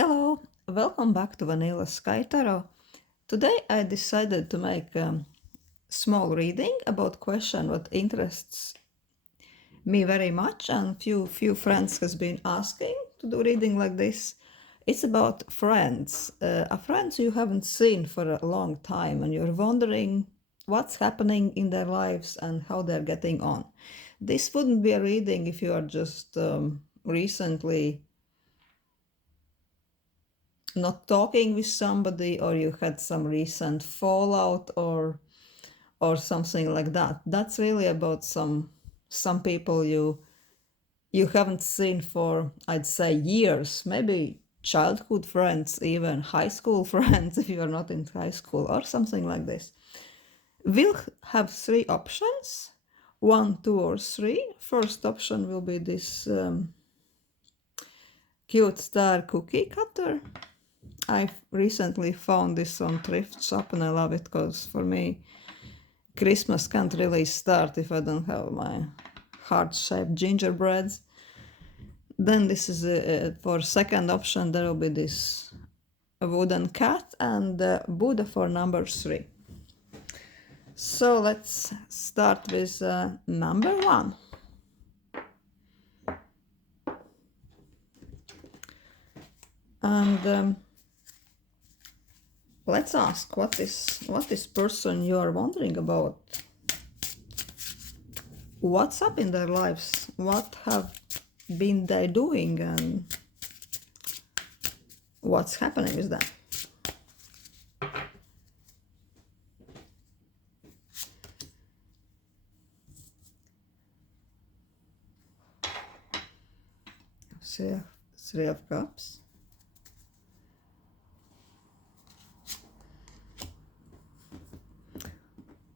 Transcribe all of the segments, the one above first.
Hello, welcome back to Vanilla Sky Tarot. Today I decided to make a small reading about question what interests me very much, and few friends has been asking to do reading like this. It's about friends, a friends you haven't seen for a long time, and you're wondering what's happening in their lives and how they're getting on. This wouldn't be a reading if you are just recently not talking with somebody, or you had some recent fallout, or something like that. That's really about some people you haven't seen for, I'd say, years, maybe childhood friends, even high school friends if you are not in high school, or something like this. We'll have three options, 1, 2, or 3. First option will be this cute star cookie cutter. I recently found this on thrift shop and I love it because for me Christmas can't really start if I don't have my heart-shaped gingerbreads. Then this is for second option there will be this wooden cat and Buddha for number 3. So let's start with number 1. And let's ask what this person you are wondering about. What's up in their lives? What have been they doing and what's happening with them? Three of Cups.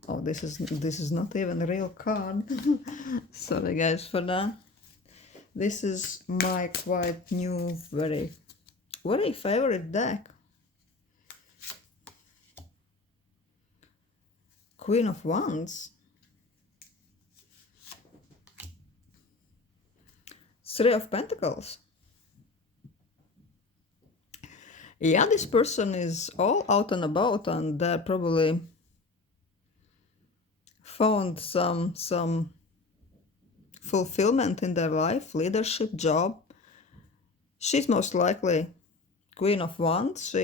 Oh, this is not even a real card. Sorry guys for that. This is my quite new, very favorite deck. Queen of Wands. 3 of Pentacles. Yeah, this person is all out and about and they're probably found some fulfillment in their life, leadership, job. She's most likely Queen of Wands.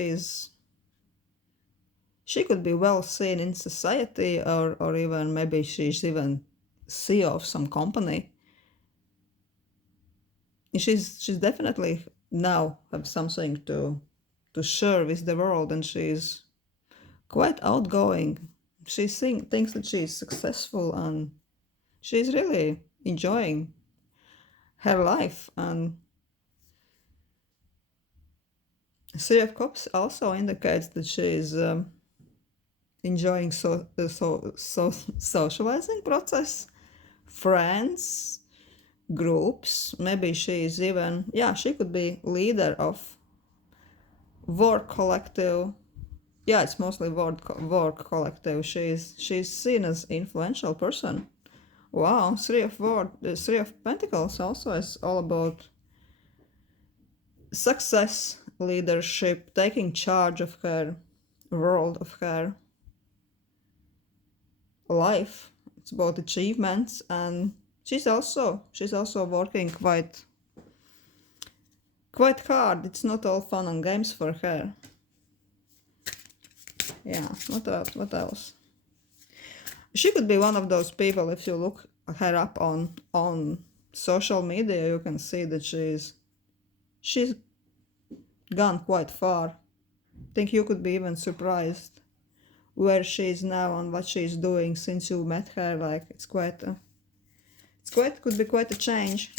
She could be well seen in society, or even maybe she's even CEO of some company. She's definitely now have something to share with the world, and she's quite outgoing. She thinks that she's successful and she's really enjoying her life. And Three of Cups also indicates that she's enjoying socializing process, friends, groups. Maybe she's even, yeah, she could be leader of work collective. Yeah, it's mostly work collective. She's seen as influential person. Wow, Three of Pentacles also is all about success, leadership, taking charge of her world, of her life. It's about achievements, and she's also working quite hard. It's not all fun and games for her. Yeah, what else? She could be one of those people, if you look her up on social media, you can see that she's gone quite far. I think you could be even surprised where she is now and what she's doing since you met her. Like could be quite a change.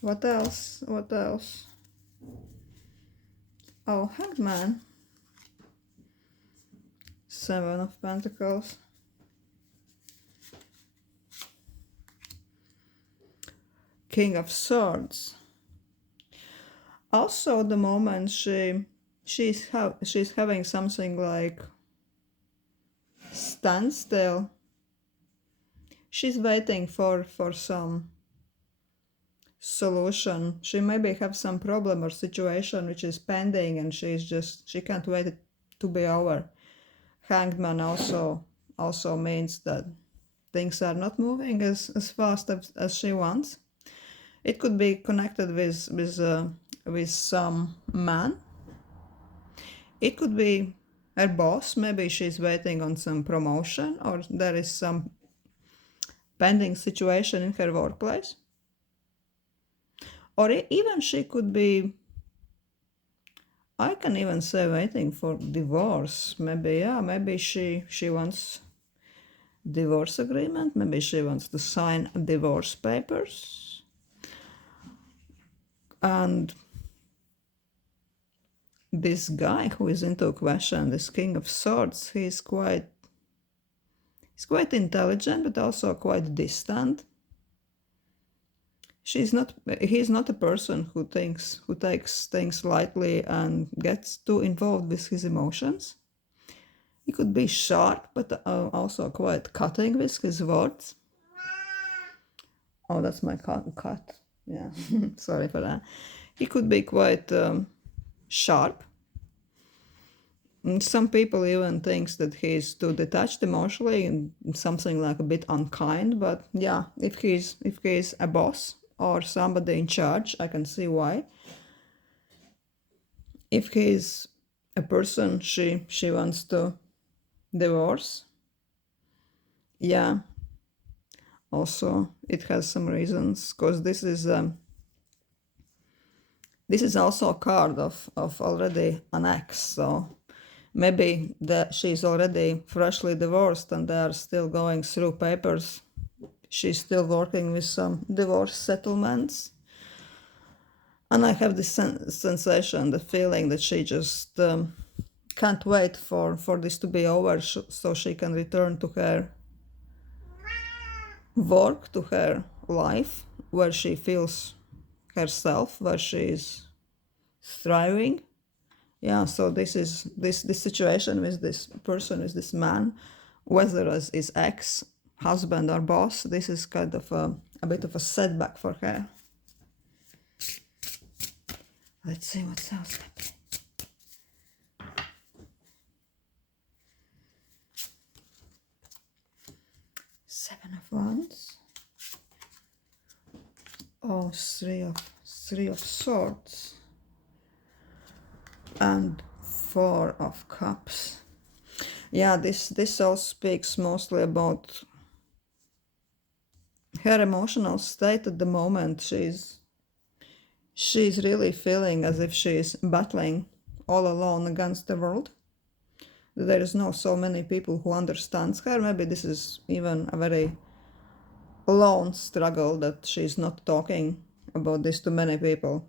What else? Oh, Hanged Man. 7 of Pentacles. King of Swords. Also, at the moment she's having something like standstill. She's waiting for some solution. She maybe have some problem or situation which is pending and she can't wait it to be over. Hanged Man also means that things are not moving as fast as she wants. It could be connected with some man. It could be her boss. Maybe she's waiting on some promotion, or there is some pending situation in her workplace. Or even she could be, I can even say, waiting for divorce. Maybe she wants divorce agreement. Maybe she wants to sign divorce papers. And this guy who is into question, this King of Swords, he's quite intelligent, but also quite distant. He's not a person who takes things lightly and gets too involved with his emotions. He could be sharp, but also quite cutting with his words. Oh, that's my cat. Yeah, sorry for that. He could be quite sharp. Some people even think that he's too detached emotionally and something like a bit unkind. But yeah, if he's a boss or somebody in charge, I can see why. If he's a person she wants to divorce, yeah, also it has some reasons, because this is also a card of already an ex. So maybe that she's already freshly divorced and they are still going through papers. She's still working with some divorce settlements. And I have this sensation, the feeling that she just can't wait for this to be over so she can return to her work, to her life, where she feels herself, where she is thriving. Yeah, so this is this situation with this person, with this man, whether as his ex, husband or boss, this is kind of a bit of a setback for her. Let's see what else happening. Seven of Wands. Oh, three of Swords. And Four of Cups. Yeah, this all speaks mostly about her emotional state at the moment. She's really feeling as if she's battling all alone against the world. There is no so many people who understands her. Maybe this is even a very lone struggle that she's not talking about this to many people.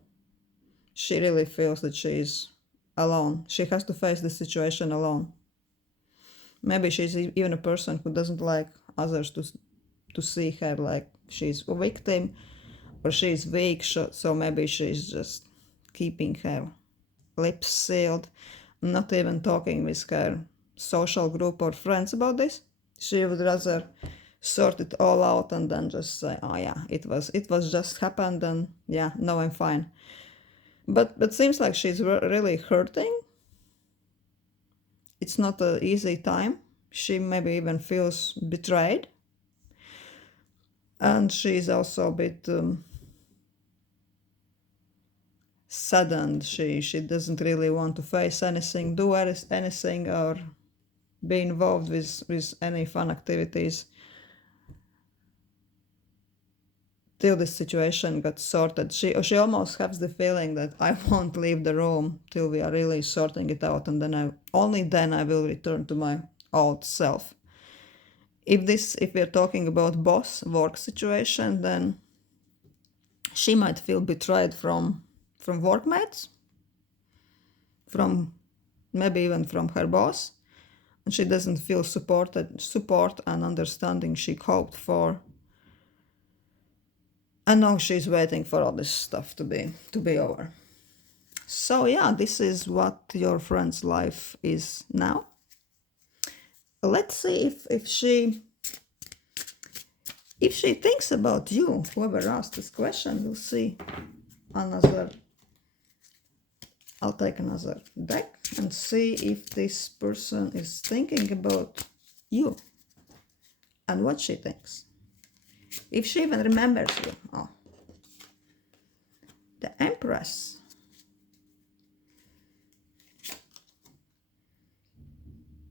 She really feels that she's alone. She has to face this situation alone. Maybe she's even a person who doesn't like others to see her like she's a victim or she's weak, so maybe she's just keeping her lips sealed, not even talking with her social group or friends about this. She would rather sort it all out and then just say, oh yeah, it was just happened and yeah, no, I'm fine. But it seems like she's really hurting. It's not an easy time. She maybe even feels betrayed. And she's also a bit saddened. She doesn't really want to face anything, do anything, or be involved with any fun activities till this situation got sorted. She almost has the feeling that I won't leave the room till we are really sorting it out, and then only then I will return to my old self. If we're talking about boss work situation, then she might feel betrayed from workmates, from maybe even from her boss, and she doesn't feel support and understanding she hoped for. And now she's waiting for all this stuff to be over. So yeah, this is what your friend's life is now. Let's see if If she thinks about you, whoever asked this question, we'll see another. I'll take another deck and see if this person is thinking about you and what she thinks. If she even remembers you. Oh. The Empress.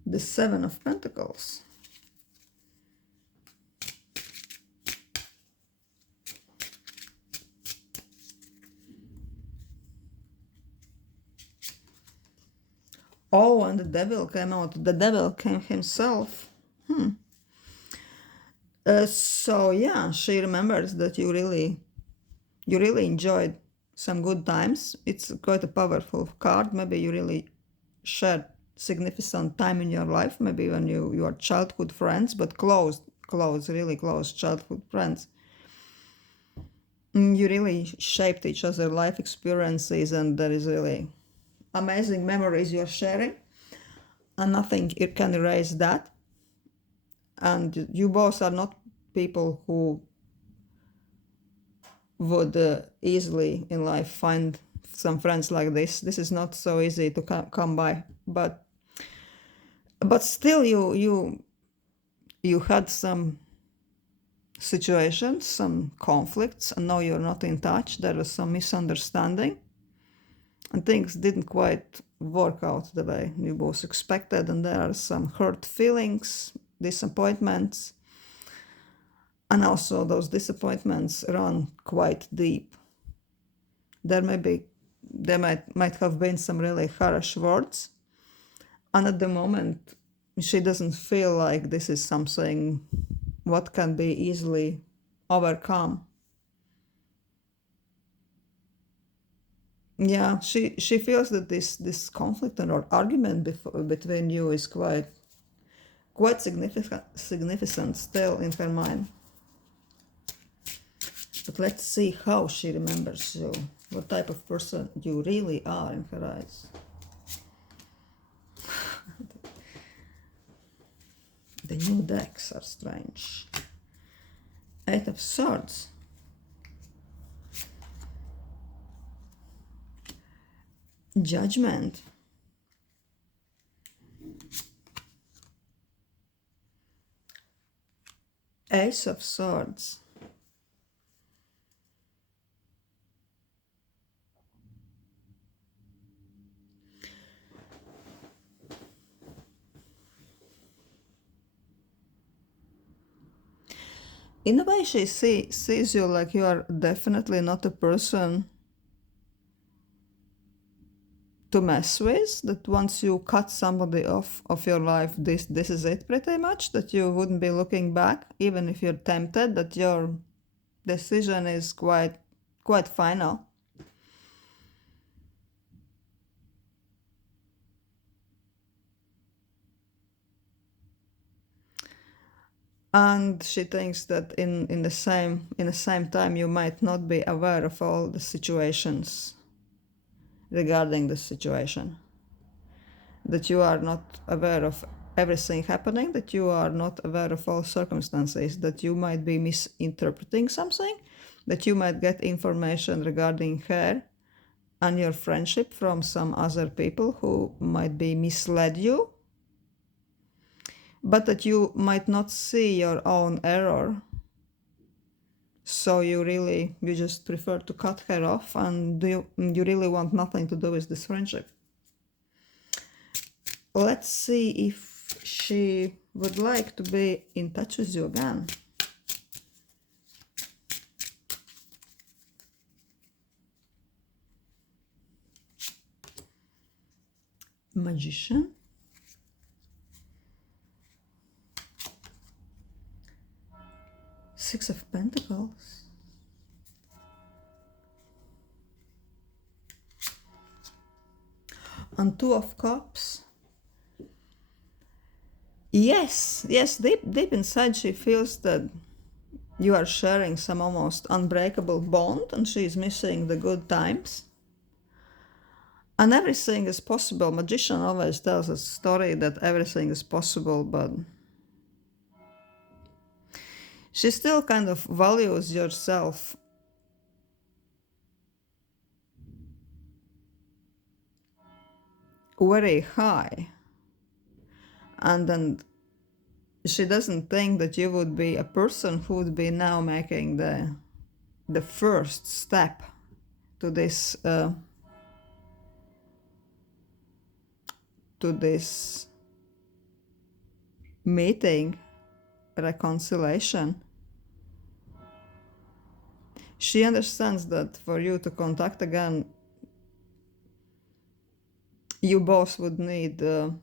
The Seven of Pentacles. Oh, and the Devil came out. The Devil came himself. So yeah, she remembers that you really enjoyed some good times. It's quite a powerful card. Maybe you really shared significant time in your life. Maybe when you are childhood friends, but really close childhood friends. You really shaped each other's life experiences, and there is really amazing memories you're sharing, and nothing it can erase that. And you both are not people who would easily in life find some friends like this. This is not so easy to come by, but still you had some situations, some conflicts, and now you're not in touch. There was some misunderstanding, and things didn't quite work out the way you both expected, and there are some hurt feelings, disappointments, and also those disappointments run quite deep. There might have been some really harsh words, and at the moment she doesn't feel like this is something what can be easily overcome. Yeah, she feels that this conflict or argument between you is quite significant still in her mind. But let's see how she remembers you, what type of person you really are in her eyes. The new decks are strange. Eight of Swords. Judgment. Ace of Swords. In a way, she sees you like you are definitely not a person to mess with, that once you cut somebody off of your life, this is it pretty much, that you wouldn't be looking back, even if you're tempted, that your decision is quite final. And she thinks that in the same time you might not be aware of all the situations regarding the situation, that you are not aware of everything happening, that you are not aware of all circumstances, that you might be misinterpreting something, that you might get information regarding her and your friendship from some other people who might be misled you, but that you might not see your own error. So you just prefer to cut her off, and you really want nothing to do with this friendship. Let's see if she would like to be in touch with you again. Magician. Six of Pentacles. And Two of Cups. Yes, deep inside she feels that you are sharing some almost unbreakable bond, and she is missing the good times. And everything is possible. Magician always tells a story that everything is possible, but She still kind of values yourself very high, and then she doesn't think that you would be a person who would be now making the first step to this meeting, reconciliation. She understands that for you to contact again, you both would need to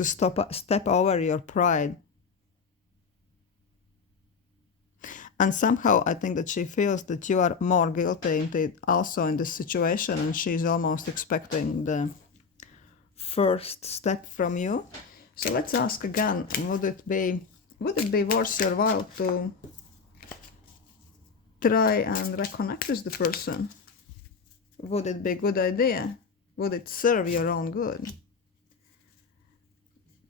step over your pride. And somehow I think that she feels that you are more guilty also in this situation, and she's almost expecting the first step from you. So let's ask again, would it be worth your while to try and reconnect with the person? Would it be a good idea? Would it serve your own good?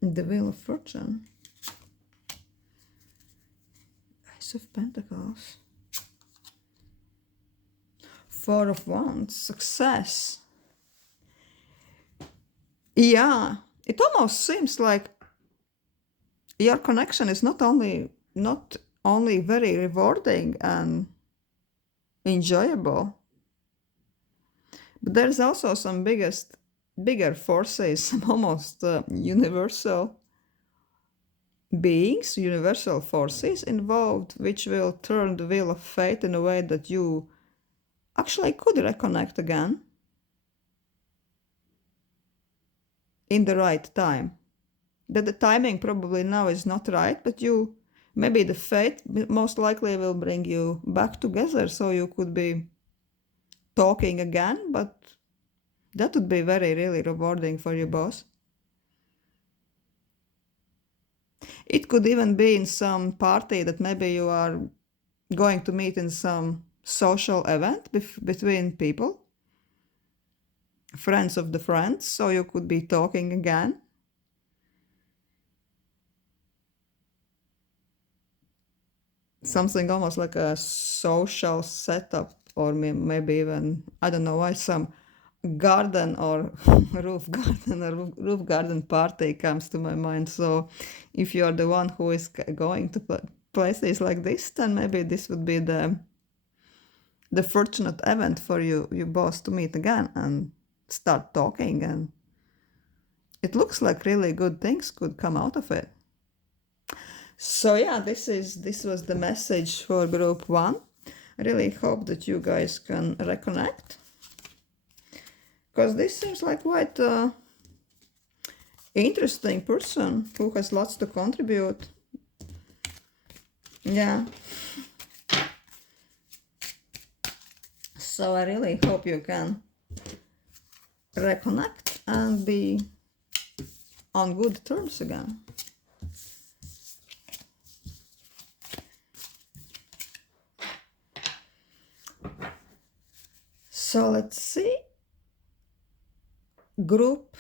The Wheel of Fortune. Ace of Pentacles. Four of Wands. Success. Yeah, it almost seems like your connection is not only very rewarding and enjoyable, but there's also some bigger forces, some almost universal beings, universal forces involved, which will turn the wheel of fate in a way that you actually could reconnect again in the right time. That the timing probably now is not right, but maybe the fate most likely will bring you back together, so you could be talking again, but that would be really rewarding for you both. It could even be in some party that maybe you are going to meet in some social event between people, friends of the friends, so you could be talking again. Something almost like a social setup, or maybe even, I don't know why, some garden or roof garden party comes to my mind. So if you are the one who is going to places like this, then maybe this would be the fortunate event for you both to meet again and start talking, and it looks like really good things could come out of it. So yeah, this was the message for group 1. I really hope that you guys can reconnect, because this seems like quite an interesting person who has lots to contribute. Yeah. So I really hope you can reconnect and be on good terms again. So let's see. Group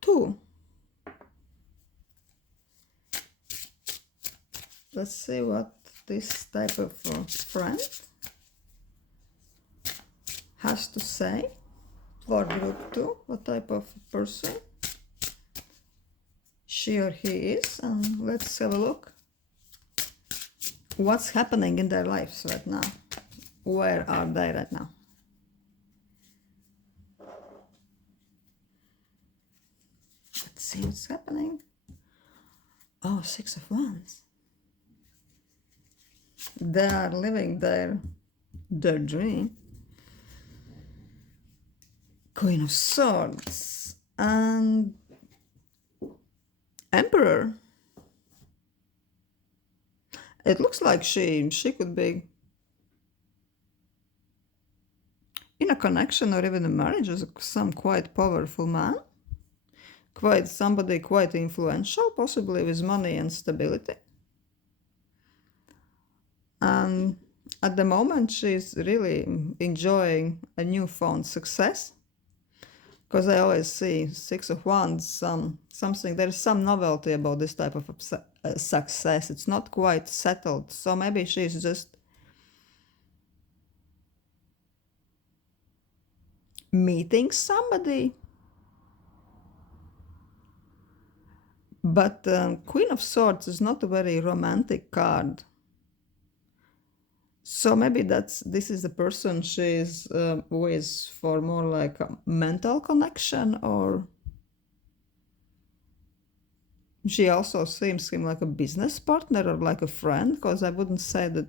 2. Let's see what this type of friend has to say for group 2. What type of person she or he is, and let's have a look. What's happening in their lives right now? Where are they right now? Let's see what's happening. Oh, 6 of Wands. They are living their dream. Queen of Swords and Emperor. It looks like she could be in a connection or even a marriage with some quite powerful man. Somebody quite influential, possibly with money and stability. And at the moment she's really enjoying a newfound success, because I always see 6 of Wands, something, there's some novelty about this type of success. It's not quite settled. So maybe she's just meeting somebody. But Queen of Swords is not a very romantic card. So maybe this is the person she's with for more like a mental connection, or she also seems him like a business partner or like a friend, because I wouldn't say that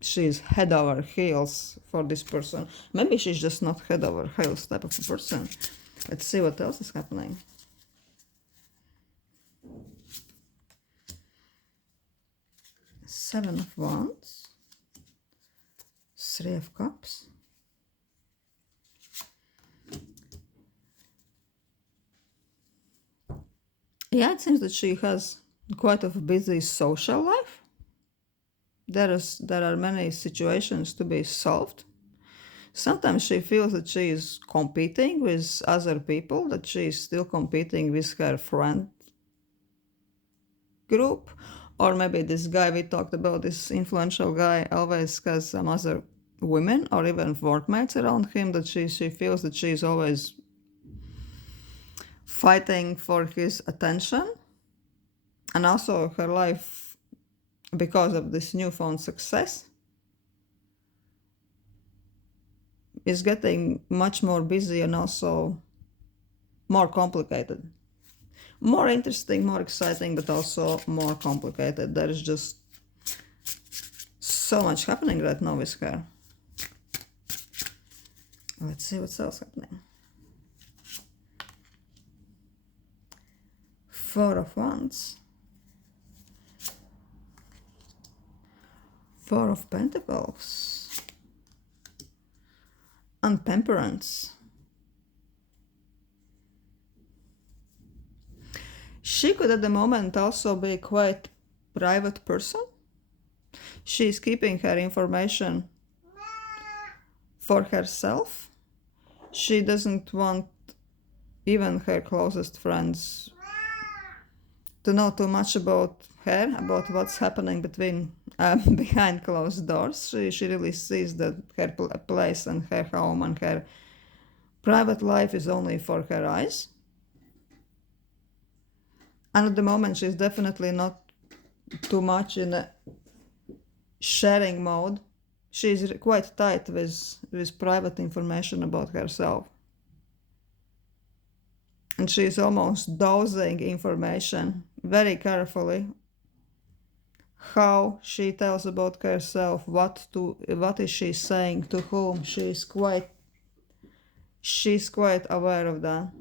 she's head over heels for this person. Maybe she's just not head over heels type of a person. Let's see what else is happening. Seven of Wands, Three of Cups, yeah, it seems that she has quite a busy social life. There are many situations to be solved. Sometimes she feels that she is competing with other people, that she is still competing with her friend group, or maybe this guy we talked about, this influential guy, always has some other women or even workmates around him, that she feels that she is always fighting for his attention. And also her life, because of this newfound success, is getting much more busy and also more complicated. More interesting, more exciting, but also more complicated. There is just so much happening right now with her. Let's see what's else happening. Four of Wands, Four of Pentacles, and Temperance. She could at the moment also be quite private person. She's keeping her information for herself. She doesn't want even her closest friends to know too much about her, about what's happening behind closed doors. She really sees that her place and her home and her private life is only for her eyes. And at the moment, she's definitely not too much in a sharing mode. She's quite tight with private information about herself. And she's almost dosing information very carefully. How she tells about herself, what is she saying to whom, she's quite aware of that.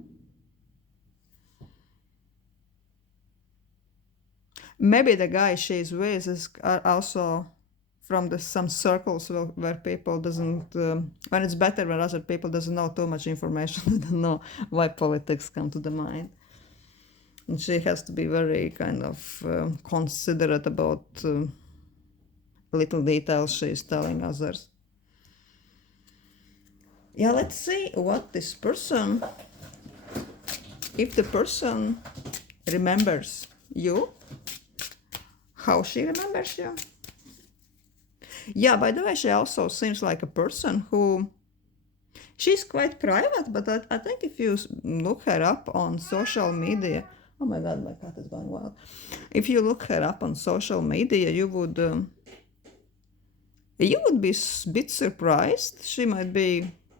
Maybe the guy she's with is also from some circles where people doesn't, when it's better when other people doesn't know too much information, they don't know why politics come to the mind. And she has to be very kind of considerate about little details she's telling others. Yeah, let's see what this person, if the person remembers you, how she remembers you. Yeah, by the way, she also seems like a person who, she's quite private, but I think if you look her up on social media, oh my god, my cat is going wild. If you look her up on social media, you would be a bit surprised.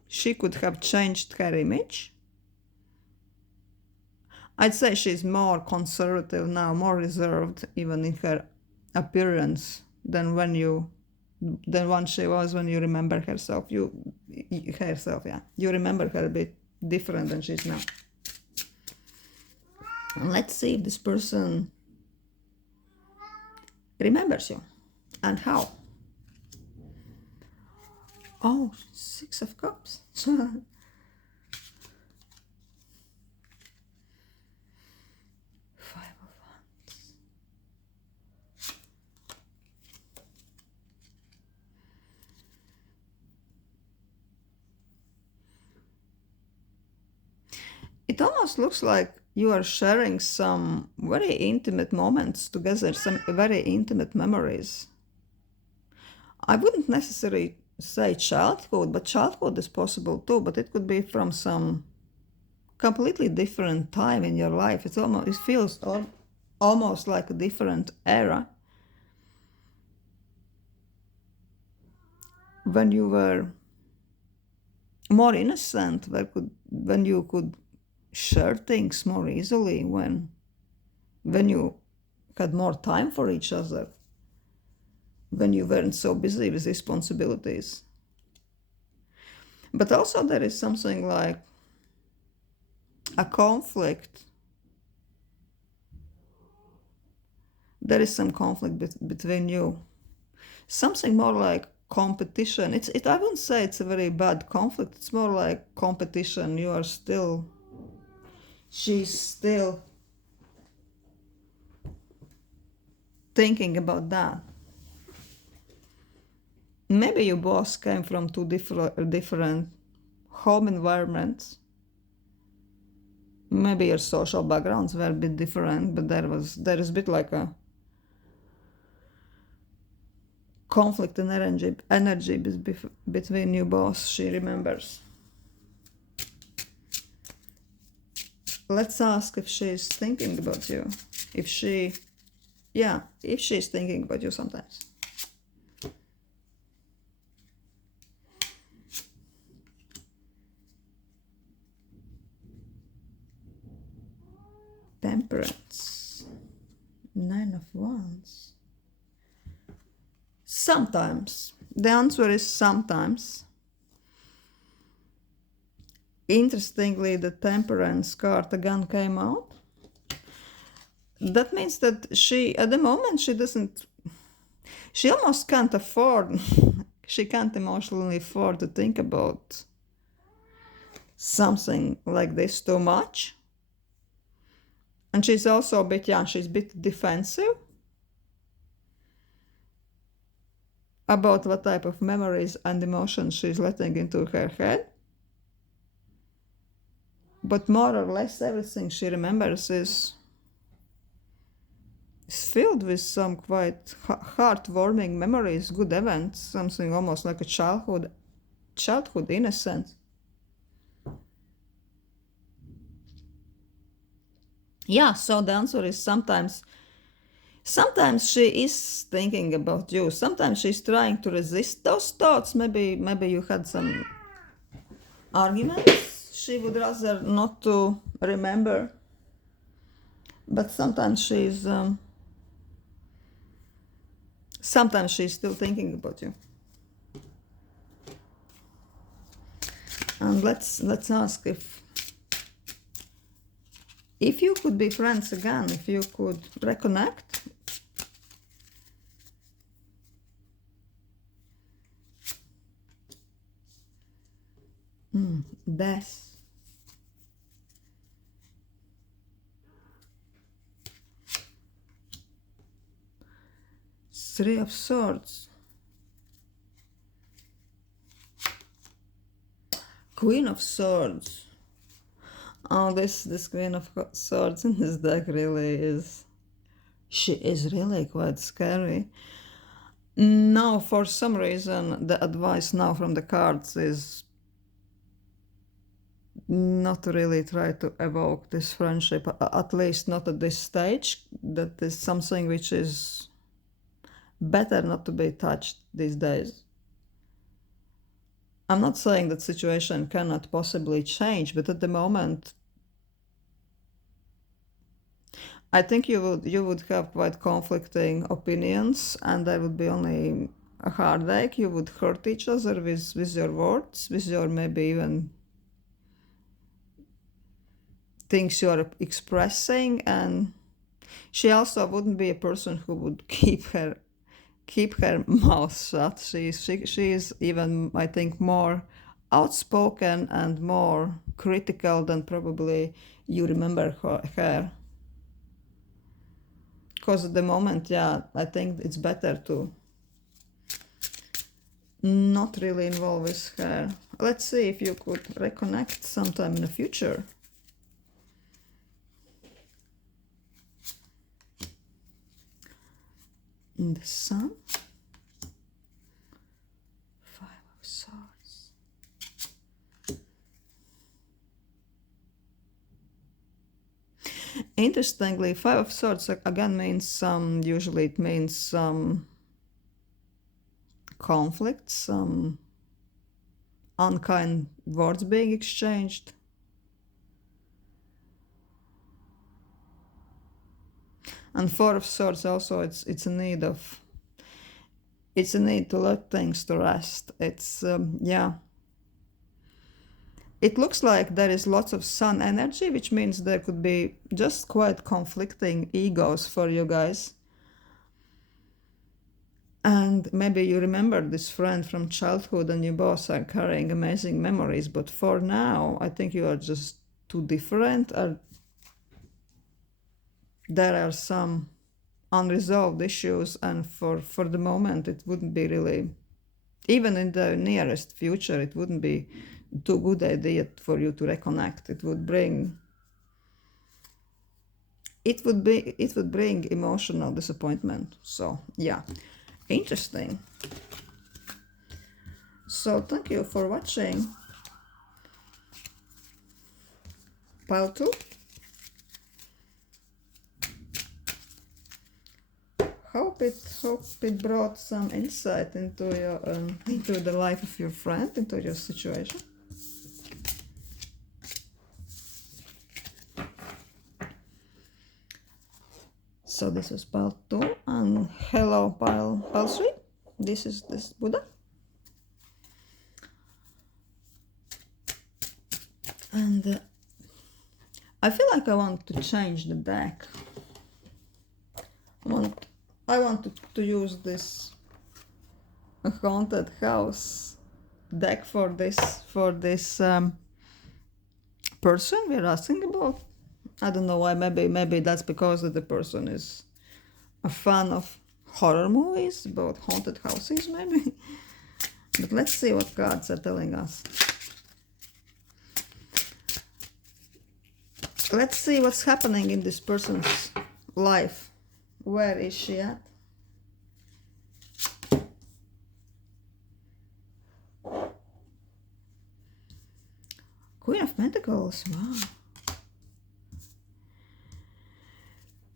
She could have changed her image. I'd say she's more conservative now, more reserved even in her appearance than when she was when you remember herself. You remember her a bit different than she's now. And let's see if this person remembers you and how. Oh, Six of Cups. It almost looks like you are sharing some very intimate moments together, some very intimate memories. I wouldn't necessarily say childhood, but childhood is possible too, but it could be from some completely different time in your life. It feels almost like a different era. When you were more innocent, when you could share things more easily, when you had more time for each other, when you weren't so busy with responsibilities. But also there is something like a conflict. There is some conflict between you. Something more like competition. I wouldn't say it's a very bad conflict. It's more like competition. She's still thinking about that. Maybe you both came from two different home environments. Maybe your social backgrounds were a bit different, but there is a bit like a conflict and energy between you both, she remembers. Let's ask if she's thinking about you. If she's thinking about you sometimes. Temperance. 9 of Wands. Sometimes. The answer is sometimes. Interestingly, the Temperance card again came out. That means that at the moment, she almost can't afford, she can't emotionally afford to think about something like this too much. And she's also a bit defensive about what type of memories and emotions she's letting into her head. But more or less everything she remembers is filled with some quite heartwarming memories, good events, something almost like a childhood innocence. Yeah, so the answer is sometimes. Sometimes she is thinking about you. Sometimes she's trying to resist those thoughts. Maybe you had some arguments she would rather not to remember. But sometimes she's still thinking about you. And let's ask if you could be friends again, if you could reconnect. Death. Three of Swords. Queen of Swords. Oh, this Queen of Swords in this deck really is... She is really quite scary. Now, for some reason, the advice now from the cards is not to really try to evoke this friendship, at least not at this stage. That is something which is better not to be touched these days. I'm not saying that situation cannot possibly change, but at the moment, I think you would have quite conflicting opinions, and there would be only a heartache. You would hurt each other with your words, with your maybe even things you are expressing. And she also wouldn't be a person who would keep her mouth shut. She is even, I think, more outspoken and more critical than probably you remember her. Because at the moment, I think it's better to not really involve with her. Let's see if you could reconnect sometime in the future. in the sun. Five of Swords. Interestingly, Five of Swords again means usually it means some conflict, some unkind words being exchanged. And Four of Swords also, it's a need to let things to rest. It's yeah. It looks like there is lots of sun energy, which means there could be just quite conflicting egos for you guys. And maybe you remember this friend from childhood and you both are carrying amazing memories, but for now, I think you are just too different, or there are some unresolved issues, and for the moment, it wouldn't be really, even in the nearest future, it wouldn't be too good idea for you to reconnect. It would bring emotional disappointment. So yeah, interesting. So thank you for watching pile 2. Hope it brought some insight into your into the life of your friend, into your situation. So this was pile 2, and hello pile 3. This is this Buddha. And I feel like I want to change the deck. I want to use this haunted house deck for this person we're asking about. I don't know why. Maybe that's because the person is a fan of horror movies about haunted houses, maybe. But let's see what cards are telling us. Let's see what's happening in this person's life. Where is she at? Queen of Pentacles, wow.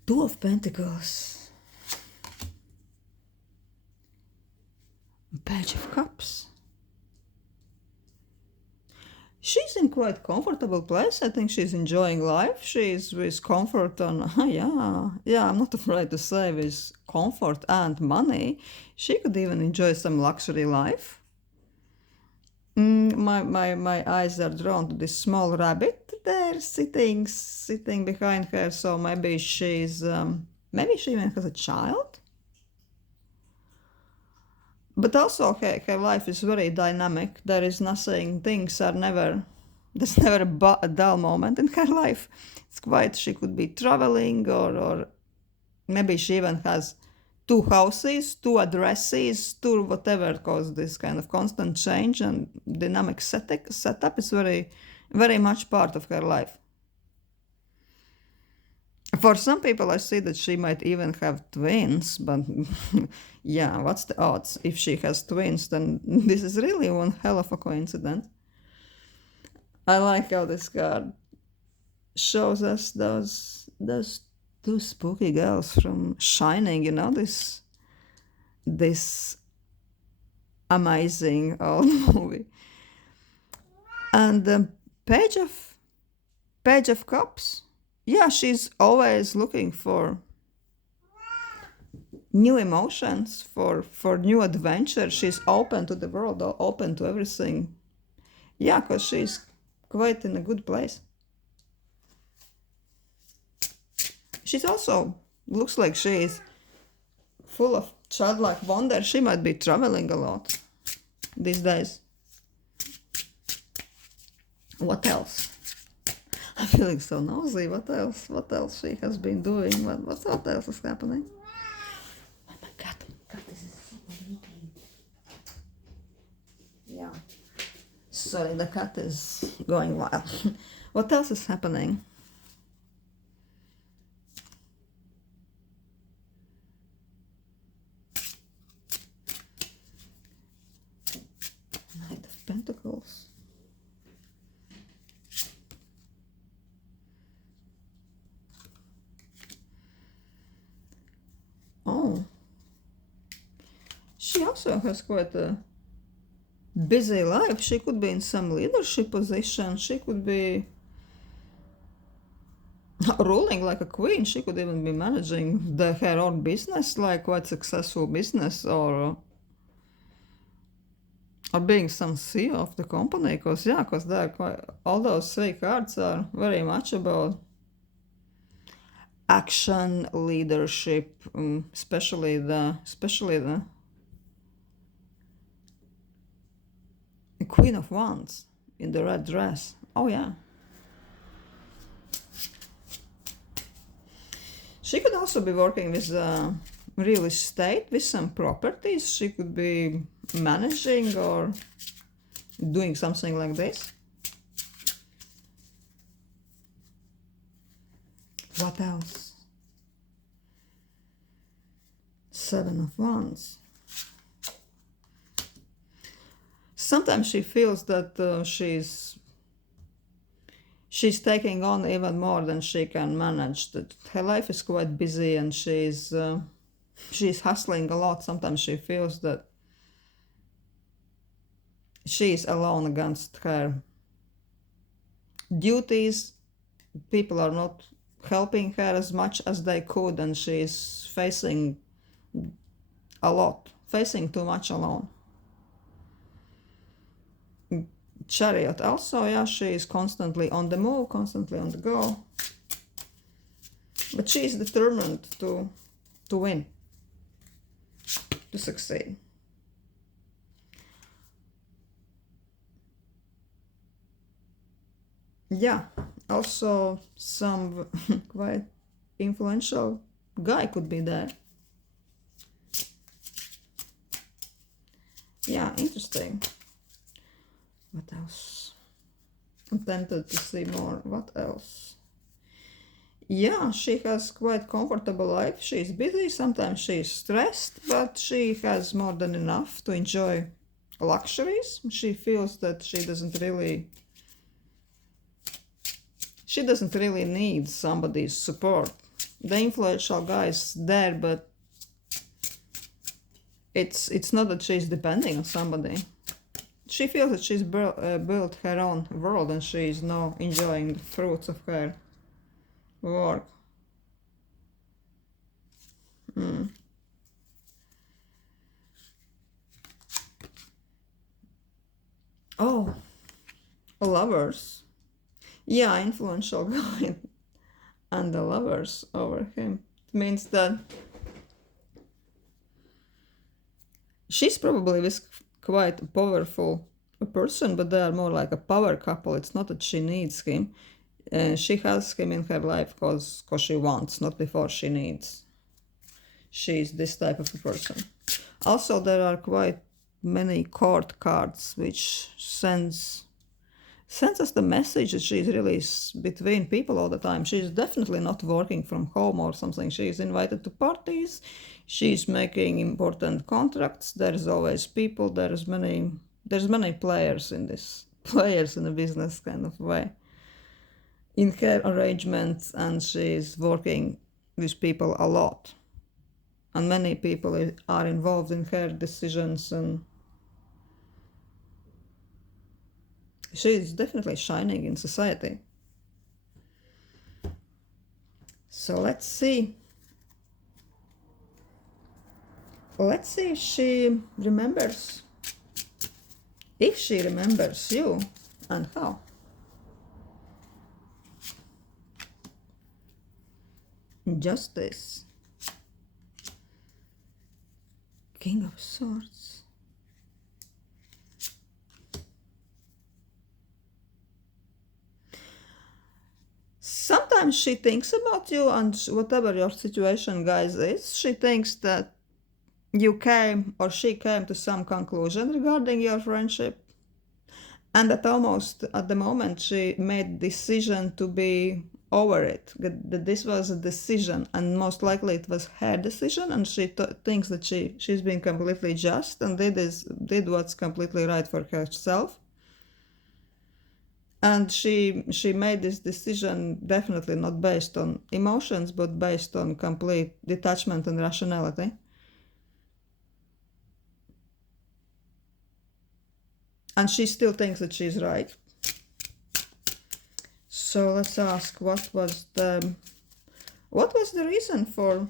Two of Pentacles. Page of Cups. She's in quite comfortable place. I think she's enjoying life. She's with comfort and yeah, I'm not afraid to say with comfort and money. She could even enjoy some luxury life. My eyes are drawn to this small rabbit there sitting behind her. So maybe she's maybe she even has a child. But also her life is very dynamic. There is nothing, there's never a dull moment in her life. It's quite, she could be traveling, or maybe she even has 2 houses, 2 addresses, 2 whatever, because this kind of constant change and dynamic setup is very, very much part of her life. For some people, I see that she might even have twins, but yeah, what's the odds? If she has twins, then this is really one hell of a coincidence. I like how this card shows us those 2 spooky girls from Shining, you know, this amazing old movie. And the Page of Cups. Yeah, she's always looking for new emotions, for new adventure. She's open to the world, open to everything. Yeah, because she's quite in a good place. She's also, looks like she is full of childlike wonder. She might be traveling a lot these days. What else? I'm feeling so nosy. What else? What else she has been doing? What else is happening? Oh my God, this is so annoying. Yeah. Sorry, the cat is going wild. What else is happening? Pentacles. Oh. She also has quite a busy life. She could be in some leadership position. She could be ruling like a queen. She could even be managing her own business, like quite successful business, or being some CEO of the company. Because they're quite, all those three cards are very much about action, leadership, especially the Queen of Wands in the red dress. Oh yeah. She could also be working with real estate, with some properties. She could be managing or doing something like this. What else? Seven of Wands. Sometimes she feels that she's taking on even more than she can manage. That her life is quite busy and she's hustling a lot. Sometimes she feels that she's alone against her duties. People are not helping her as much as they could, and she's facing too much alone. Chariot also, yeah, she is constantly on the move, constantly on the go. But she is determined to win, to succeed. Yeah, also some quite influential guy could be there. Yeah, interesting. What else? I'm tempted to see more. What else? Yeah, she has quite comfortable life. She's busy, sometimes she's stressed, but she has more than enough to enjoy luxuries. She feels that she doesn't really need somebody's support. The influential guy is there, but it's not that she's depending on somebody. She feels that she's built her own world and she is now enjoying the fruits of her work. Oh, Lovers. Yeah, influential guy and the Lovers over him. It means that she's probably this quite a powerful person, but they are more like a power couple. It's not that she needs him. She has him in her life because she wants, not before she needs. She's this type of a person. Also, there are quite many court cards, which sends us the message that she's really between people all the time. She's definitely not working from home or something. She's invited to parties. She's making important contracts. There's always people. There's many players in the business kind of way in her arrangements, and she's working with people a lot. And many people are involved in her decisions, and she is definitely shining in society. So let's see. Let's see if she remembers. If she remembers you, and how. Justice. King of Swords. Sometimes she thinks about you, and whatever your situation, guys, is, she thinks that she came to some conclusion regarding your friendship, and that almost at the moment she made decision to be over it, that this was a decision, and most likely it was her decision, and she thinks that she's been completely just and did what's completely right for herself. And she made this decision definitely not based on emotions, but based on complete detachment and rationality. And she still thinks that she's right. So let's ask, what was the reason for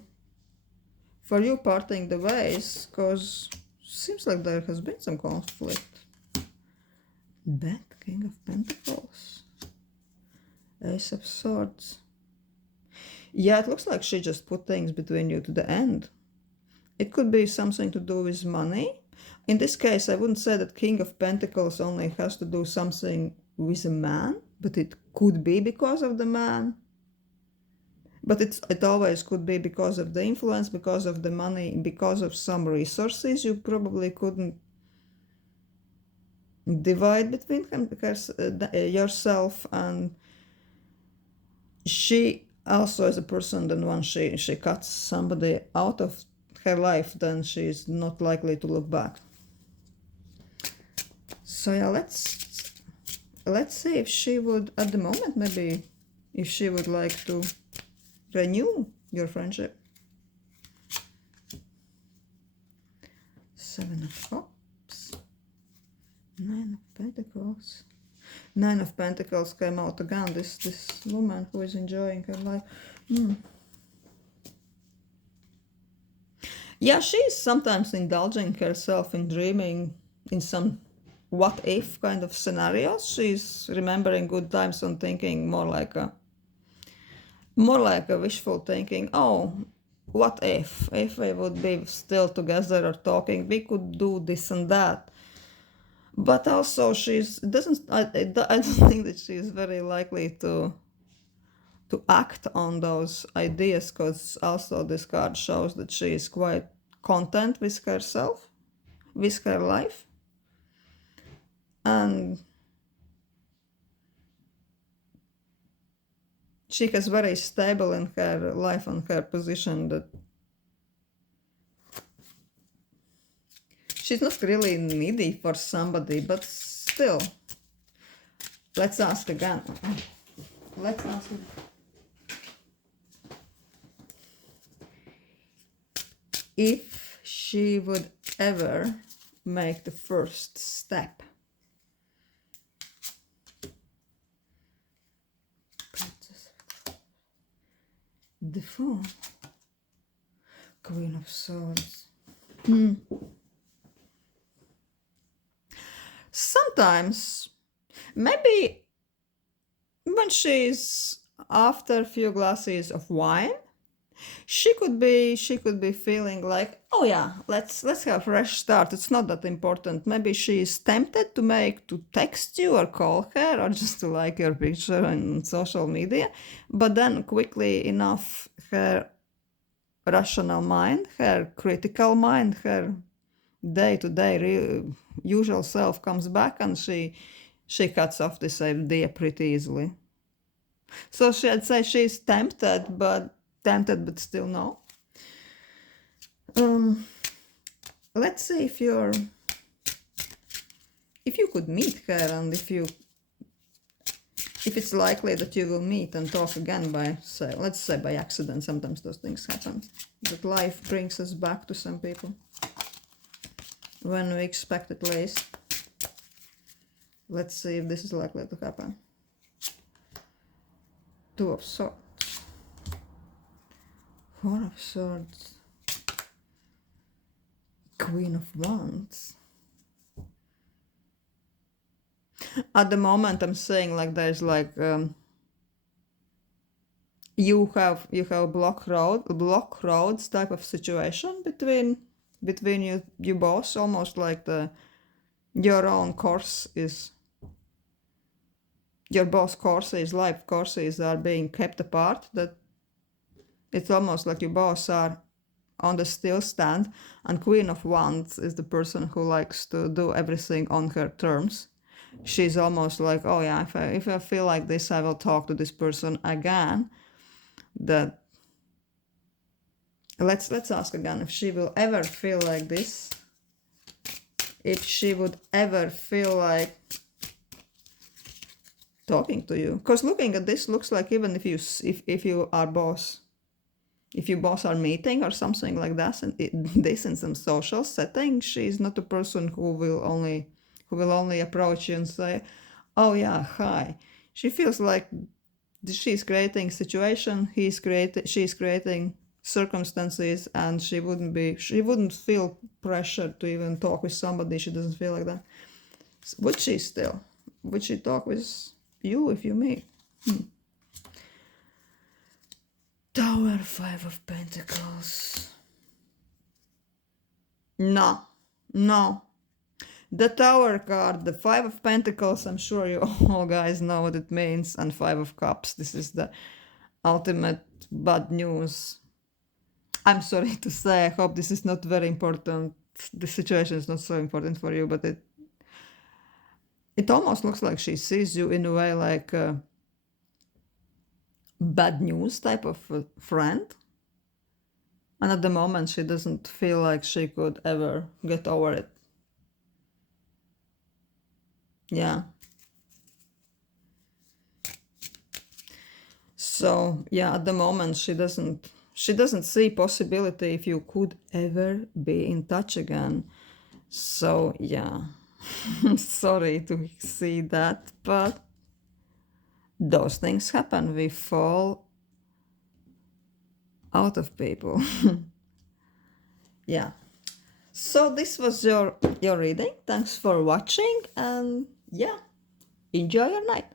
you parting the ways? Because seems like there has been some conflict. That King of Pentacles, Ace of Swords. Yeah, it looks like she just put things between you to the end. It could be something to do with money. In this case, I wouldn't say that King of Pentacles only has to do something with a man, but it could be because of the man. But it always could be because of the influence, because of the money, because of some resources you probably couldn't divide between yourself. And she also is a person that once she cuts somebody out of her life, then she's not likely to look back. So yeah, let's see if she would, at the moment, maybe if she would like to renew your friendship. 7 of Cups, 9 of Pentacles. 9 of Pentacles came out again, this woman who is enjoying her life. Yeah, she's sometimes indulging herself in dreaming in some what if kind of scenarios. She's remembering good times and thinking more like a wishful thinking. Oh, what if we would be still together or talking, we could do this and that. But also I don't think that she's very likely to act on those ideas, because also this card shows that she is quite content with herself, with her life. And she has very stable in her life and her position, that she's not really needy for somebody, but still. Let's ask again. Let's ask again. If she would ever make the first step. The Fool, Queen of Swords. Sometimes, maybe when she's after a few glasses of wine, she could be feeling like, oh yeah, let's have a fresh start. It's not that important. Maybe she is tempted to text you or call her or just to like your picture on social media, but then quickly enough her rational mind, her critical mind, her day-to-day usual self comes back, and she cuts off this idea pretty easily. So I'd say she's tempted, but still no. Let's see if you could meet her, and if it's likely that you will meet and talk again let's say by accident. Sometimes those things happen, that life brings us back to some people when we expect it least. Let's see if this is likely to happen. 2 of Swords, 4 of Swords, Queen of Wands. At the moment, I'm saying like there's like you have block roads type of situation between you both, almost like your own course is, your both courses, life courses, are being kept apart. That it's almost like you both are on the still stand, and Queen of Wands is the person who likes to do everything on her terms. she's almost like, oh yeah, if I feel like this, I will talk to this person again. That let's ask again if she will ever feel like this. If she would ever feel like talking to you, because looking at this looks like even if you are boss, if you both are meeting or something like that, and this in some social setting, she's not a person who will only approach you and say, oh yeah, hi. She feels like she's creating situation, she's creating circumstances, and she wouldn't feel pressure to even talk with somebody she doesn't feel like that. Would she talk with you if you meet? Tower, Five of Pentacles. No. The Tower card, the Five of Pentacles, I'm sure you all guys know what it means, and Five of Cups, this is the ultimate bad news. I'm sorry to say, I hope this is not very important. The situation is not so important for you, but it almost looks like she sees you in a way like a bad news type of friend. And at the moment, she doesn't feel like she could ever get over it. Yeah. So yeah, at the moment she doesn't see possibility if you could ever be in touch again. So yeah, sorry to see that, but those things happen. We fall out of people. Yeah. So this was your reading. Thanks for watching, and yeah, enjoy your night.